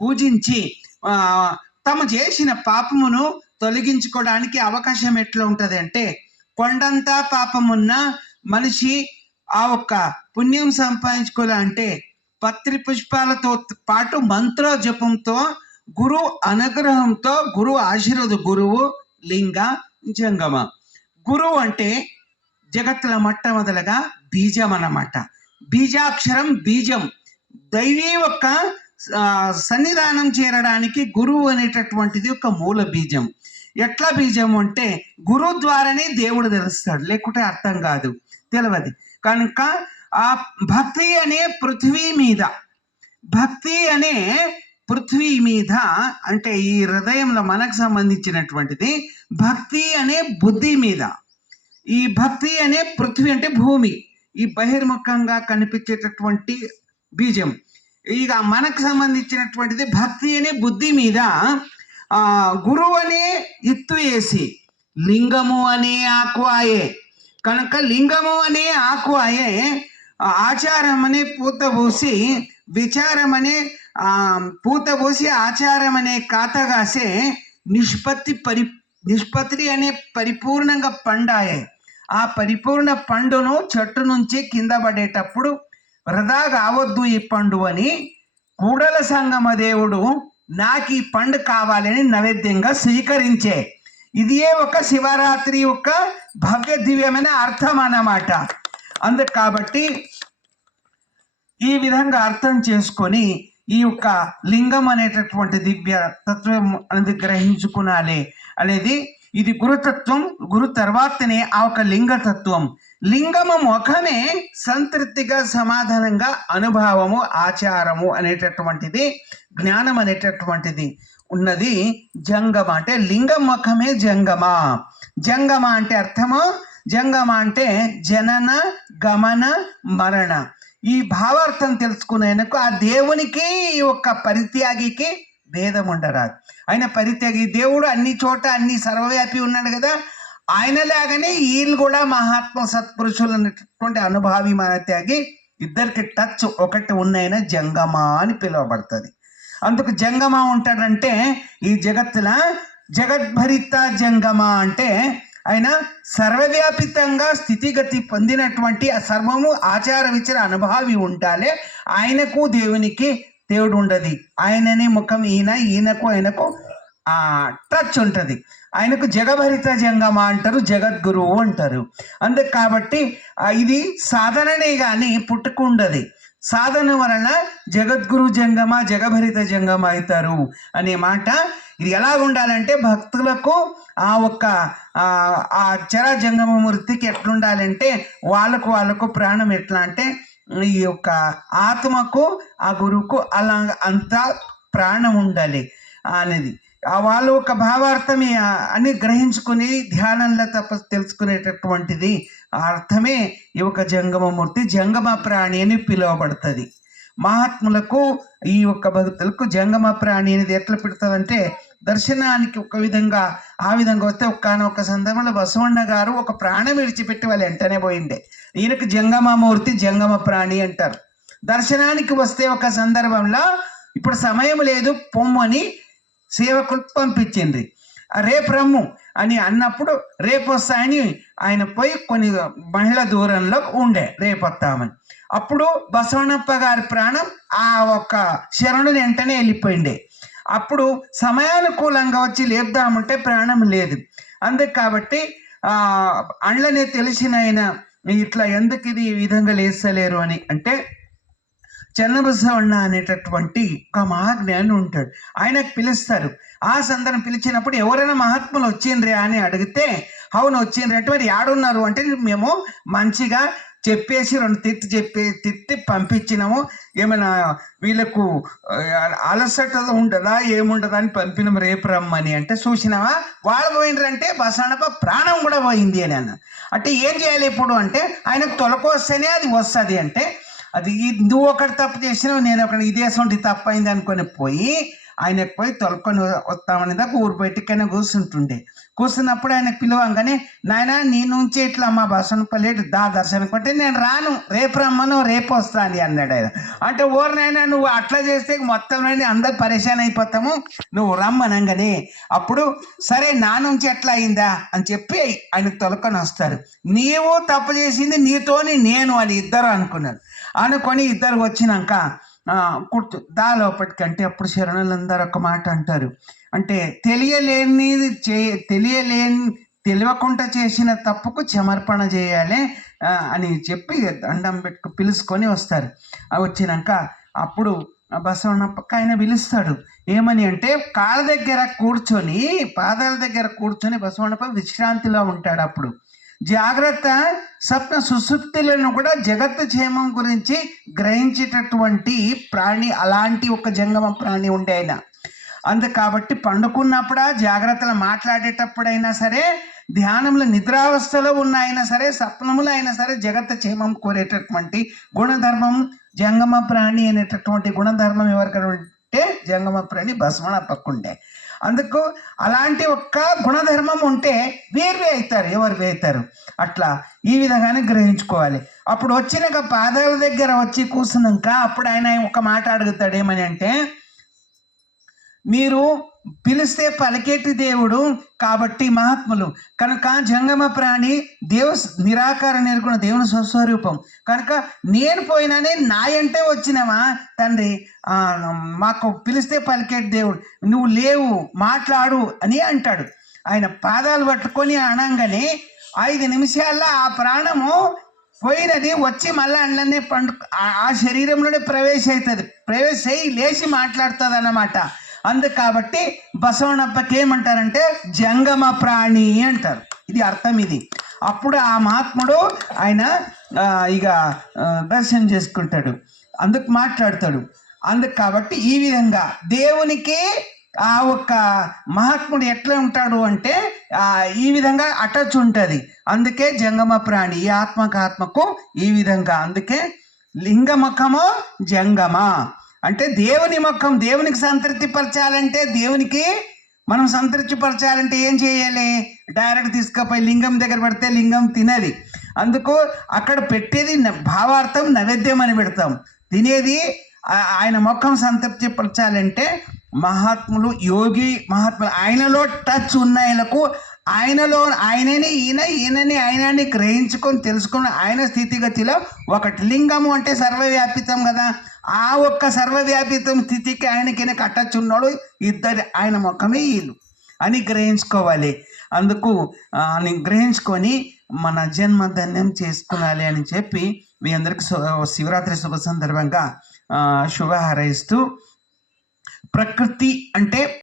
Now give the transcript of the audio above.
పూజించి తము తమ చేసిన పాపమును తొలగించుకోవడానికి అవకాశం ఎట్లా ఉంటుంది అంటే కొండంతా పాపమున్న మనిషి ఆ ఒక్క పుణ్యం సంపాదించుకోవాలంటే పత్రి పుష్పాలతో పాటు మంత్ర జపంతో గురు అనుగ్రహంతో గురువు ఆశీర్వద గురువు లింగ జంగమ. గురువు అంటే జగత్తుల మొట్టమొదలుగా బీజం అన్నమాట. బీజాక్షరం బీజం. దైవీ యొక్క సన్నిధానం చేరడానికి గురువు అనేటటువంటిది ఒక మూల బీజం. ఎట్లా బీజం అంటే గురువు ద్వారానే దేవుడు తెలుస్తాడు. లేకుంటే అర్థం కాదు. తెలియదు కనుక ఆ భక్తి అనే పృథ్వీ మీద భక్తి అనే పృథ్వీ మీద అంటే ఈ హృదయంలో మనకు సంబంధించినటువంటిది భక్తి అనే బుద్ధి మీద. ఈ భక్తి అనే పృథ్వీ అంటే భూమి. ఈ బహిర్ముఖంగా కనిపించేటటువంటి బీజం. ఇక మనకు సంబంధించినటువంటిది భక్తి అనే బుద్ధి మీద గురువు అనే ఎత్తు వేసి లింగము అనే ఆక్వాయే. కనుక లింగము అనే ఆక్వాయే ఆచారం అనే పూత పోసి విచారం అనే పూత పోసి ఆచారం అనే కాతగాసే నిష్పత్తి పరి నిష్పత్తి అనే పరిపూర్ణంగా పండాయే. ఆ పరిపూర్ణ పండును చెట్టు నుంచి కింద పడేటప్పుడు వృధా కావద్దు ఈ పండు అని కూడల సంగమ దేవుడు నాకు ఈ పండు కావాలని నైవేద్యంగా స్వీకరించే. ఇదియే ఒక శివరాత్రి యొక్క భవ్య దివ్యమైన అర్థం అన్నమాట. అందు కాబట్టి ఈ విధంగా అర్థం చేసుకొని ఈ యొక్క లింగం అనేటటువంటి దివ్య తత్వం అనేది గ్రహించుకునాలి. అనేది ఇది గురుతత్వం గురు తర్వాతనే ఆ ఒక లింగతత్వం. లింగము ముఖమే సంతృప్తిగా సమాధానంగా అనుభవము ఆచారము అనేటటువంటిది జ్ఞానం అనేటటువంటిది ఉన్నది జంగమ. అంటే లింగం ముఖమే జంగమ. జంగమ అంటే అర్థము? జంగమ అంటే జనన గమన మరణ. ఈ భావార్థం తెలుసుకునేందుకు ఆ దేవునికి ఈ యొక్క పరిత్యాగికి భేదం ఉండరాదు. ఆయన పరిత్యాగి దేవుడు అన్ని చోట అన్ని సర్వవ్యాపి ఉన్నాడు కదా ఆయనలాగానే వీళ్ళు కూడా మహాత్మ సత్పురుషులు అనేటటువంటి అనుభావి త్యాగి ఇద్దరికి టచ్ ఒకటి ఉన్నాయన జంగమ అని పిలువబడుతుంది. అందుకు జంగమ ఉంటాడంటే ఈ జగత్తుల జగద్భరిత జంగమ అంటే ఆయన సర్వవ్యాపితంగా స్థితిగతి పొందినటువంటి ఆ సర్వము ఆచార విచార అనుభావి ఉండాలి ఆయనకు దేవునికి దేవుడు ఉండదు ఆయననే ముఖం ఈయన ఈయనకు ఆయనకు టచ్ ఉంటుంది. ఆయనకు జగభరిత జంగమ అంటారు జగద్గురువు అంటారు. అందుకు కాబట్టి ఇది సాధననే కానీ పుట్టుకుండదు. సాధన వలన జగద్గురు జంగమ జగభరిత జంగమ అవుతారు అనే మాట. ఇది ఎలా ఉండాలంటే భక్తులకు ఆ ఒక్క ఆ ఆ చర జంగమమూర్తికి ఎట్లుండాలంటే వాళ్ళకు వాళ్ళకు ప్రాణం ఎట్లా అంటే ఈ యొక్క ఆత్మకు ఆ గురువుకు అలా అంతా ప్రాణం ఉండాలి అనేది. వాళ్ళ ఒక భావార్థమే అని గ్రహించుకుని ధ్యానంలో తప్ప తెలుసుకునేటటువంటిది ఆ అర్థమే ఈ యొక్క జంగమమూర్తి జంగమ ప్రాణి అని పిలువబడుతుంది. మహాత్ములకు ఈ యొక్క భక్తులకు జంగమ ప్రాణి అనేది ఎట్లా పెడుతుందంటే దర్శనానికి ఒక విధంగా ఆ విధంగా వస్తే ఒక్కనొక సందర్భంలో బసవన్న గారు ఒక ప్రాణం విడిచిపెట్టి వాళ్ళు వెంటనే పోయిండే. ఈయనకు జంగమమూర్తి జంగమ ప్రాణి అంటారు. దర్శనానికి వస్తే ఒక సందర్భంలో ఇప్పుడు సమయం లేదు పొమ్మని సేవకులు పంపించింది. రేపు రమ్ము అని అన్నప్పుడు రేపు వస్తాయని ఆయన పోయి కొన్ని మహిళ దూరంలో ఉండే రేపు వస్తామని అప్పుడు బసవనప్ప గారి ప్రాణం ఆ ఒక్క శరణుని వెంటనే వెళ్ళిపోయిండే అప్పుడు సమయానుకూలంగా వచ్చి లేపుదామంటే ప్రాణం లేదు. అందుకు కాబట్టి అండ్లనే తెలిసిన ఆయన ఇట్లా ఎందుకు ఇది ఈ విధంగా లేస్తలేరు అని అంటే చెన్నబసవణ అనేటటువంటి ఒక మహాజ్ఞాని ఉంటాడు. ఆయనకు పిలుస్తారు. ఆ సందర్భం పిలిచినప్పుడు ఎవరైనా మహాత్ములు వచ్చిండ్రే అని అడిగితే అవును వచ్చిండ్రే అంటే మరి యాడున్నారు అంటే మేము మంచిగా చెప్పేసి రెండు తిట్టి చెప్పి తిట్టి పంపించినాము. ఏమైనా వీళ్ళకు అలసట ఉండదా ఏముండదా అని పంపినాం రేపు రమ్మని అంటే చూసినావా? వాళ్ళు పోయినరంటే బసవనప్ప ప్రాణం కూడా పోయింది అని అన్న అంటే ఏం చేయాలి ఇప్పుడు అంటే ఆయనకు తొలకొస్తేనే అది వస్తుంది అంటే అది నువ్వు ఒకటి తప్పు చేసినావు నేను ఒకటి ఇదేసంటి తప్పు అయింది అనుకొని పోయి ఆయన పోయి తొలుకొని వస్తామని దాకా ఊరు బయటికైనా కూర్చుంటుండే. కూర్చున్నప్పుడు ఆయన పిలవంగానే నాయన నీ నుంచి ఇట్లా మా పల్లెటి దా దర్శనం అంటే నేను రాను. రేపు రమ్మను రేపు వస్తాను అన్నాడు ఆయన. అంటే ఓరినైనా నువ్వు అట్లా చేస్తే మొత్తం అందరు పరేషాన్ అయిపోతాము. నువ్వు రమ్మనంగానే. అప్పుడు సరే నా నుంచి ఎట్లా అయిందా? అని చెప్పి ఆయనకు తొలకొని వస్తారు. నీవు తప్పు చేసింది నీతోని నేను అని ఇద్దరు అనుకున్నారు. అనుకొని ఇద్దరు వచ్చినాక కుట్టు దా లోపటికంటే అప్పుడు శరణులందరూ ఒక మాట అంటారు. అంటే తెలియలేనిది చే తెలియలేని తెలియకుండా చేసిన తప్పుకు క్షమర్పణ చేయాలి అని చెప్పి దండం పెట్టుకు పిలుచుకొని వస్తారు. వచ్చినాక అప్పుడు ఆ బసవన్నప్పక ఆయన పిలుస్తాడు. ఏమని అంటే కాళ్ళ దగ్గర కూర్చొని పాదాల దగ్గర కూర్చొని బసవన్నప్ప విశ్రాంతిలో ఉంటాడు అప్పుడు. జాగ్రత్త స్వప్న సుసుప్తులను కూడా జగత్ క్షేమం గురించి గ్రహించేటటువంటి ప్రాణి అలాంటి ఒక జంగమ ప్రాణి ఉండే ఆయన. అందు కాబట్టి పండుకున్నప్పుడా జాగ్రత్తలు మాట్లాడేటప్పుడైనా సరే ధ్యానంలో నిద్రావస్థలో ఉన్న అయినా సరే స్వప్నములు అయినా సరే జగత్ క్షేమం కోరేటటువంటి గుణధర్మం జంగమ ప్రాణి అనేటటువంటి గుణధర్మం ఎవరికైనా అంటే జంగమ ప్రాణి భస్మణ పక్కుండే. అందుకు అలాంటి ఒక్క గుణధర్మం ఉంటే వేరువే అవుతారు ఎవరు అవుతారు అట్లా ఈ విధంగానే గ్రహించుకోవాలి. అప్పుడు వచ్చినాక పాదాల దగ్గర వచ్చి కూర్చున్నాక అప్పుడు ఆయన ఒక మాట అడుగుతాడు ఏమని అంటే మీరు పిలిస్తే పలికేటి దేవుడు కాబట్టి మహాత్ములు. కనుక జంగమ ప్రాణి దేవ నిరాకార నేర్కొన్న దేవుని స్వస్వరూపం. కనుక నేను పోయినానే నా అంటే వచ్చినవా? తండ్రి మాకు పిలిస్తే పలికేటి దేవుడు. నువ్వు లేవు మాట్లాడు అని అంటాడు. ఆయన పాదాలు పట్టుకొని అనగానే ఐదు నిమిషాల్లో ఆ ప్రాణము పోయినది వచ్చి మళ్ళీ అండ్లనే పండు ఆ- ఆ శరీరంలోనే ప్రవేశ అవుతుంది ప్రవేశ అయ్యి లేచి మాట్లాడుతుంది అన్నమాట అందు కాబట్టి బసవనప్పకి ఏమంటారంటే జంగమ ప్రాణి అంటారు. ఇది అర్థం ఇది. అప్పుడు ఆ మహాత్ముడు ఆయన ఇక దర్శనం చేసుకుంటాడు. అందుకు మాట్లాడతాడు. అందుకు కాబట్టి ఈ విధంగా దేవునికి ఆ ఒక్క మహాత్ముడు ఎట్లా ఉంటాడు అంటే ఈ విధంగా అటచ్ ఉంటుంది. అందుకే జంగమ ప్రాణి ఈ ఆత్మకాత్మకు ఈ విధంగా. అందుకే లింగముఖము జంగమ. అంటే దేవుని మొక్కం దేవునికి సంతృప్తిపరచాలంటే దేవునికి మనం సంతృప్తిపరచాలంటే ఏం చేయాలి? డైరెక్ట్ తీసుకుపోయి లింగం దగ్గర పెడితే లింగం తినది అందుకు అక్కడ పెట్టేది న- భావార్థం నైవేద్యం అని పెడతాం. తినేది ఆయన ముఖం సంతృప్తిపరచాలంటే మహాత్ములు యోగి మహాత్ములు ఆయనలో టచ్ ఉన్నాయలకు ఆయనలో ఆయనని ఈయన ఈయనని ఆయనని గ్రహించుకొని తెలుసుకుని ఆయన స్థితిగతిలో ఒకటి లింగము అంటే సర్వవ్యాపితం కదా. ఆ ఒక్క సర్వవ్యాపితం స్థితికి ఆయనకి కట్టచ్చు ఉన్నాడు ఇద్దరు ఆయన ముఖమే వీళ్ళు అని గ్రహించుకోవాలి. అందుకు అని గ్రహించుకొని మన జన్మధన్యం చేసుకోవాలి అని చెప్పి మీ అందరికి శివరాత్రి శుభ సందర్భంగా ఆ, శుభ ప్రకృతి అంటే